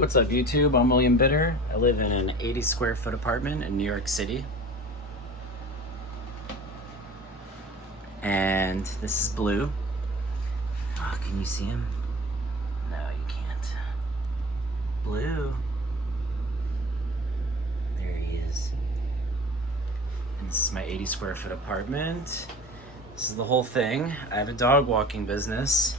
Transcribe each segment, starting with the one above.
What's up, YouTube? I'm William Bitter. I live in an 80 square foot apartment in New York City. And this is Blue. Oh, can you see him? No, you can't. Blue. There he is. And this is my 80 square foot apartment. This is the whole thing. I have a dog walking business.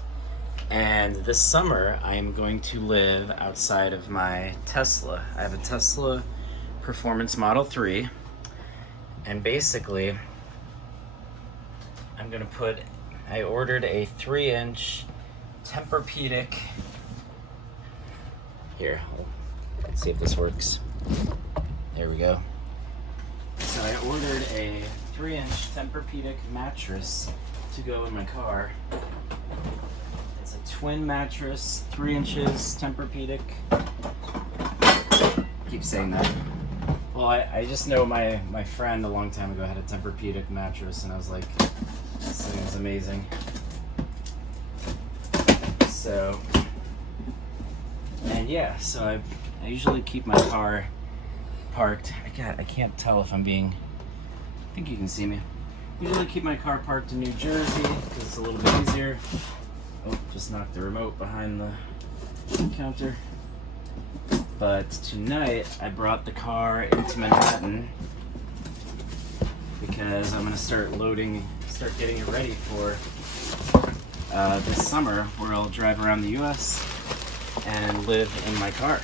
And this summer, I am going to live outside of my Tesla. I have a Tesla Performance Model 3. And basically, I ordered a 3-inch Tempur-Pedic. Here, let's see if this works. There we go. So I ordered a 3-inch Tempur-Pedic mattress to go in my car. Twin mattress, 3 inches, Tempur-Pedic. Keep saying that. Well, I just know my friend a long time ago had a Tempur-Pedic mattress, and I was like, this thing is amazing. So, and yeah, so I usually keep my car parked. I can't tell if I'm being, I think you can see me. I usually keep my car parked in New Jersey because it's a little bit easier. Oh, just knocked the remote behind the counter. But tonight, I brought the car into Manhattan because I'm gonna start getting it ready for this summer, where I'll drive around the US and live in my car.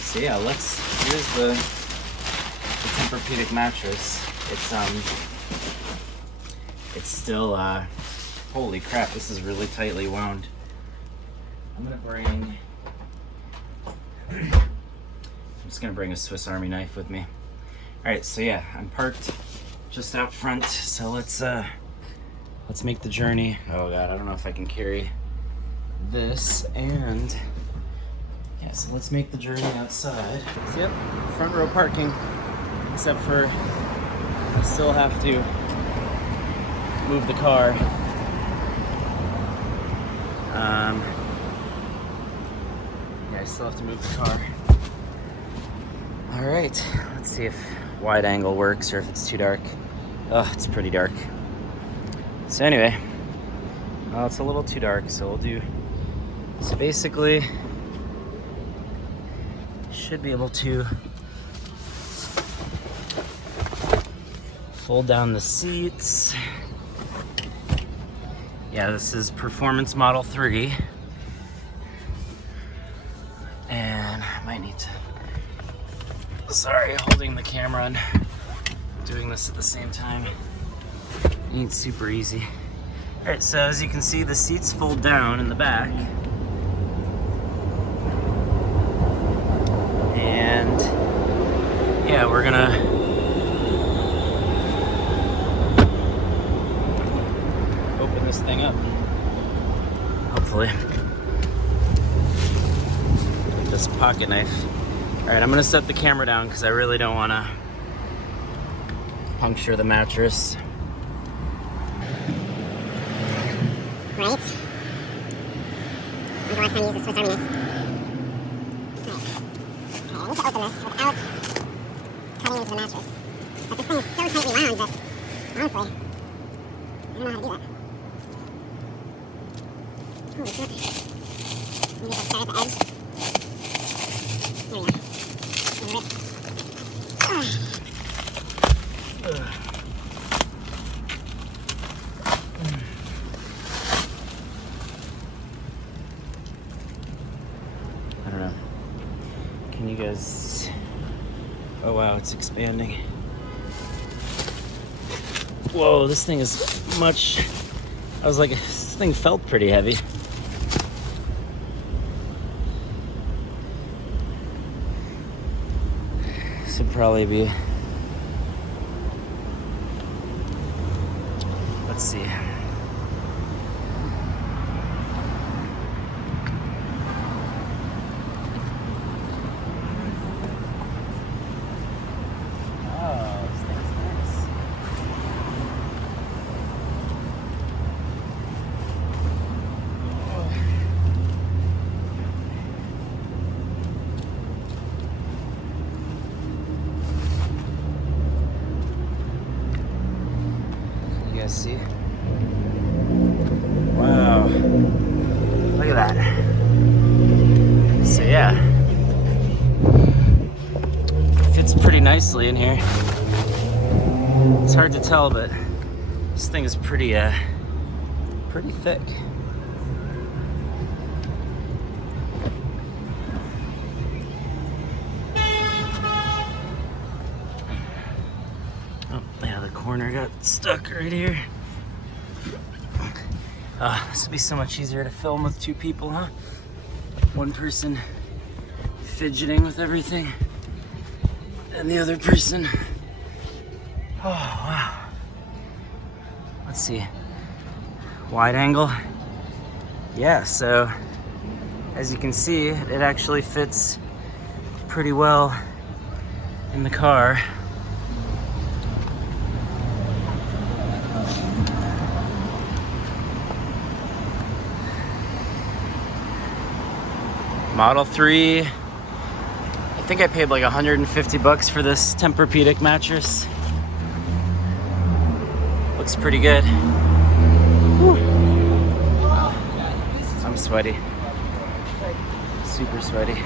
So yeah, here's the Tempur-Pedic mattress. It's still, holy crap, this is really tightly wound. I'm just gonna bring a Swiss Army knife with me. Alright, so yeah, I'm parked just out front, so let's make the journey. Oh god, I don't know if I can carry this, and yeah, so let's make the journey outside. So yep, front row parking, except for I still have to move the car. Yeah, I still have to move the car. All right, let's see if wide angle works or if it's too dark. Oh, it's pretty dark. So anyway, well, it's a little too dark, so so basically, should be able to fold down the seats. Yeah, this is Performance Model 3. And I might need to... Sorry, holding the camera and doing this at the same time ain't super easy. Alright, so as you can see, the seats fold down in the back. And yeah, we're gonna this thing up. Hopefully. Like this pocket knife. Alright, I'm gonna set the camera down because I really don't want to puncture the mattress. Right? When's the last time you used a Swiss Army knife? Alright. Okay, I need to open this without cutting into the mattress. But this thing is so tightly wound that, honestly, I don't know how to do that. Holy crap. Maybe if I start at the edge. There we go. Move it. I don't know. Can you guys... Oh wow, it's expanding. Whoa, this thing is much... I was like, this thing felt pretty heavy. This would probably be... Let's see. Oh, this thing's nice. nicely in here. It's hard to tell, but this thing is pretty thick. Oh, yeah, the corner got stuck right here. This would be so much easier to film with two people, huh? One person fidgeting with everything, and the other person. Oh, wow. Let's see. Wide angle. Yeah, so as you can see, it actually fits pretty well in the car. Model 3. I think I paid like $150 for this Tempur-Pedic mattress. Looks pretty good. Whew. I'm sweaty. Super sweaty.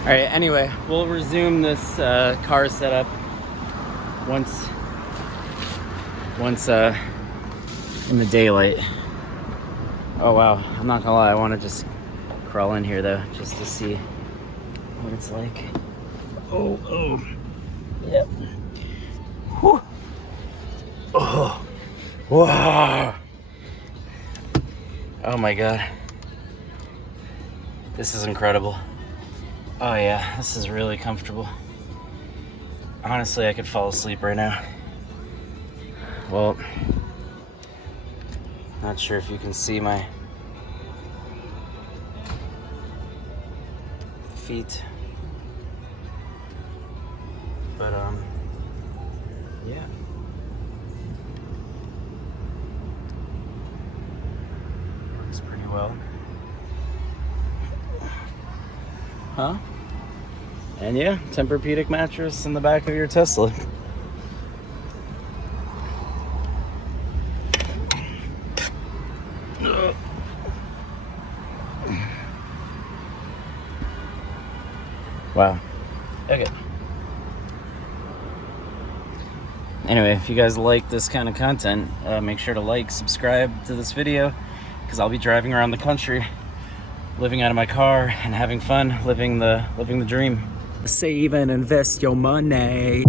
All right, anyway, we'll resume this car setup once in the daylight. Oh wow, I'm not gonna lie, I want to just crawl in here though, just to see what it's like. Oh, yep. Whew. Oh, wow. Oh my God. This is incredible. Oh yeah, this is really comfortable. Honestly, I could fall asleep right now. Well, not sure if you can see my feet, but yeah. Works pretty well. Huh? And yeah, Tempur-Pedic mattress in the back of your Tesla. Wow. Okay. Anyway, if you guys like this kind of content, make sure to like, subscribe to this video, because I'll be driving around the country, living out of my car and having fun, living the dream. Save and invest your money.